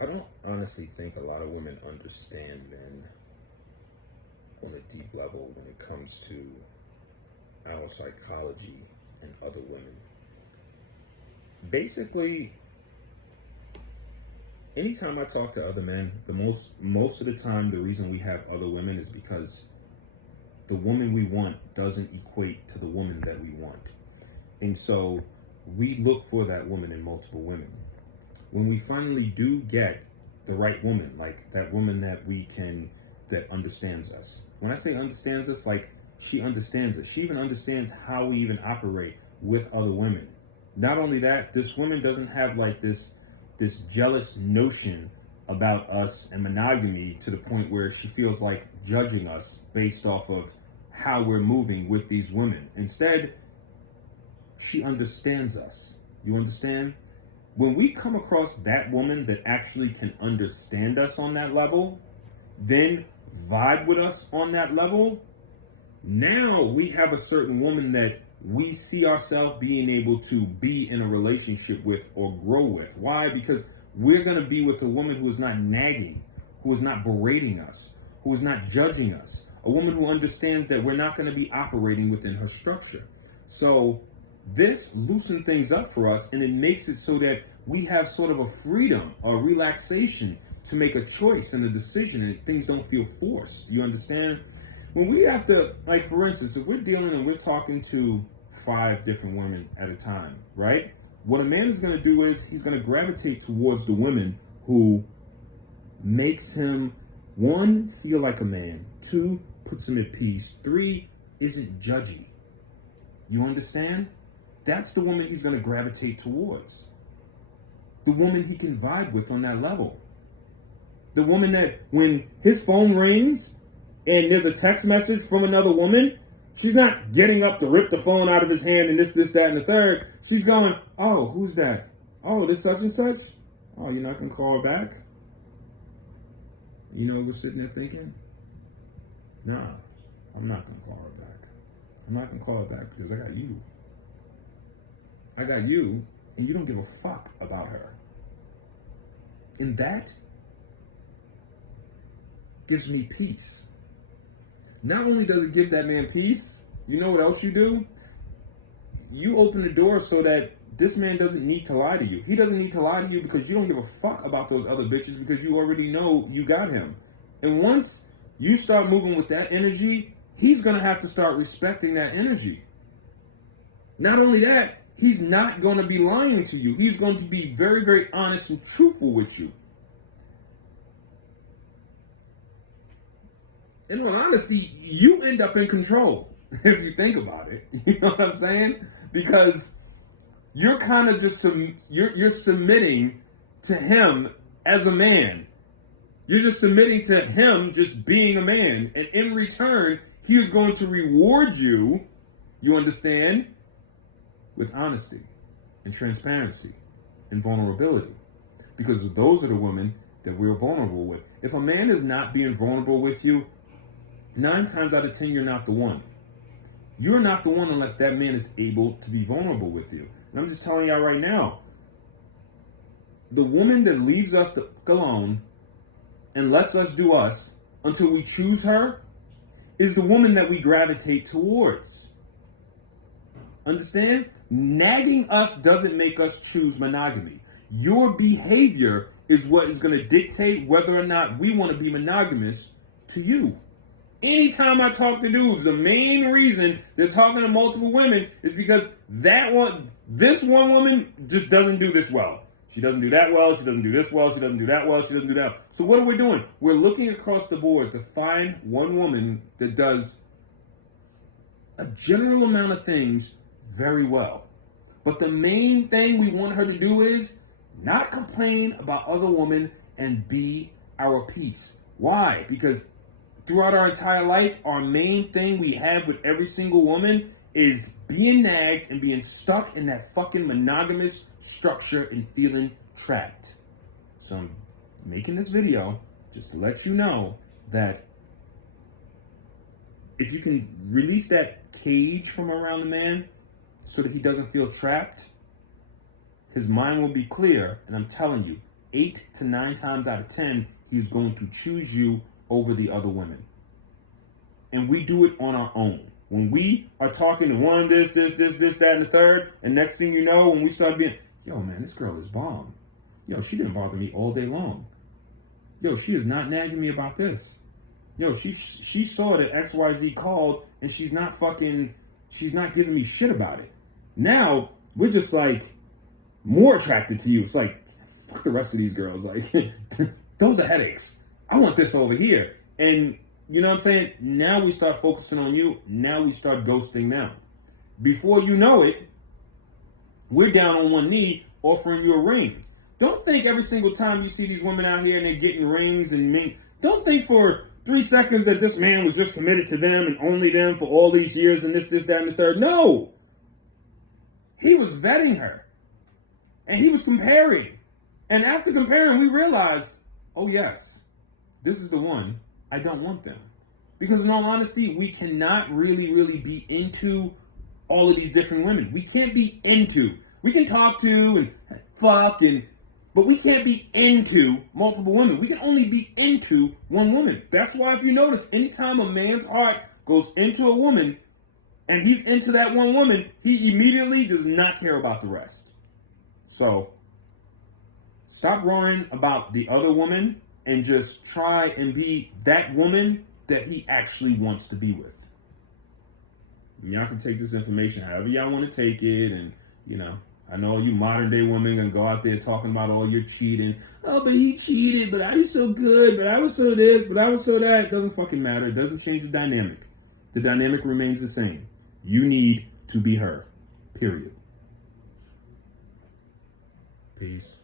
I don't honestly think a lot of women understand men on a deep level when it comes to our psychology and other women. Basically, anytime I talk to other men, the most of the time the reason we have other women is because the woman we want doesn't equate to the woman that we want. And so we look for that woman in multiple women. When we finally do get the right woman, like that woman that understands us. When I say understands us, like she understands us. She even understands how we even operate with other women. Not only that, this woman doesn't have like this jealous notion about us and monogamy to the point where she feels like judging us based off of how we're moving with these women. Instead, she understands us. You understand? When we come across that woman that actually can understand us on that level, then vibe with us on that level, now we have a certain woman that we see ourselves being able to be in a relationship with or grow with. Why? Because we're going to be with a woman who is not nagging, who is not berating us, who is not judging us, a woman who understands that we're not going to be operating within her structure. So this loosens things up for us, and it makes it so that we have sort of a freedom, a relaxation to make a choice and a decision, and things don't feel forced. You understand? When we have to, like for instance, if we're dealing and we're talking to 5 different women at a time, right? What a man is going to do is he's going to gravitate towards the women who makes him, 1, feel like a man, 2, puts him at peace, 3, isn't judgy. You understand? That's the woman he's going to gravitate towards. The woman he can vibe with on that level. The woman that when his phone rings and there's a text message from another woman, she's not getting up to rip the phone out of his hand and this, that, and the third. She's going, oh, who's that? Oh, this such and such? Oh, you're not going to call her back? You know, we're sitting there thinking, nah, I'm not going to call her back. I'm not going to call her back because I got you. I got you, and you don't give a fuck about her. And that gives me peace. Not only does it give that man peace, you know what else you do? You open the door so that this man doesn't need to lie to you. He doesn't need to lie to you because you don't give a fuck about those other bitches because you already know you got him. And once you start moving with that energy, he's going to have to start respecting that energy. Not only that, he's not going to be lying to you. He's going to be very, very honest and truthful with you. In all honesty, you end up in control if you think about it. You know what I'm saying? Because you're kind of just you're submitting to him as a man. You're just submitting to him just being a man, and in return, he is going to reward you. You understand? With honesty and transparency and vulnerability, because those are the women that we're vulnerable with. If a man is not being vulnerable with you, 9 times out of 10, you're not the one. You're not the one unless that man is able to be vulnerable with you. And I'm just telling y'all right now, the woman that leaves us alone and lets us do us until we choose her is the woman that we gravitate towards. Understand? Nagging us doesn't make us choose monogamy. Your behavior is what is going to dictate whether or not we want to be monogamous to you. Anytime I talk to dudes, the main reason they're talking to multiple women is because this one woman just doesn't do this well. She doesn't do that well. She doesn't do this well. She doesn't do that well. She doesn't do that. So what are we doing? We're looking across the board to find one woman that does a general amount of things very well. But the main thing we want her to do is not complain about other women and be our peace. Why? Because throughout our entire life, our main thing we have with every single woman is being nagged and being stuck in that fucking monogamous structure and feeling trapped. So I'm making this video just to let you know that if you can release that cage from around the man so that he doesn't feel trapped, his mind will be clear, and I'm telling you, 8 to 9 times out of 10, he's going to choose you over the other women. And we do it on our own. When we are talking to one, this, that, and the third, and next thing you know, when we start being, yo, man, this girl is bomb. Yo, she didn't bother me all day long. Yo, she is not nagging me about this. Yo, she saw that XYZ called, and she's not giving me shit about it. Now, we're just like, more attracted to you. It's like, fuck the rest of these girls. Like, those are headaches. I want this over here. And you know what I'm saying? Now we start focusing on you. Now we start ghosting them. Before you know it, we're down on one knee offering you a ring. Don't think every single time you see these women out here and they're getting rings and don't think for 3 seconds that this man was just committed to them and only them for all these years and this, that, and the third. No. He was vetting her. And he was comparing. And after comparing, we realized, oh yes, this is the one. I don't want them. Because in all honesty, we cannot really be into all of these different women. We can't be into. We can talk to and fuck but we can't be into multiple women. We can only be into one woman. That's why if you notice, anytime a man's heart goes into a woman and he's into that one woman, he immediately does not care about the rest. So, stop worrying about the other woman and just try and be that woman that he actually wants to be with. Y'all can take this information however y'all want to take it, and, you know, I know you modern day women gonna go out there talking about all your cheating. Oh, but he cheated, but I was so good, but I was so this, but I was so that. It doesn't fucking matter. It doesn't change the dynamic. The dynamic remains the same. You need to be her. Period. Peace.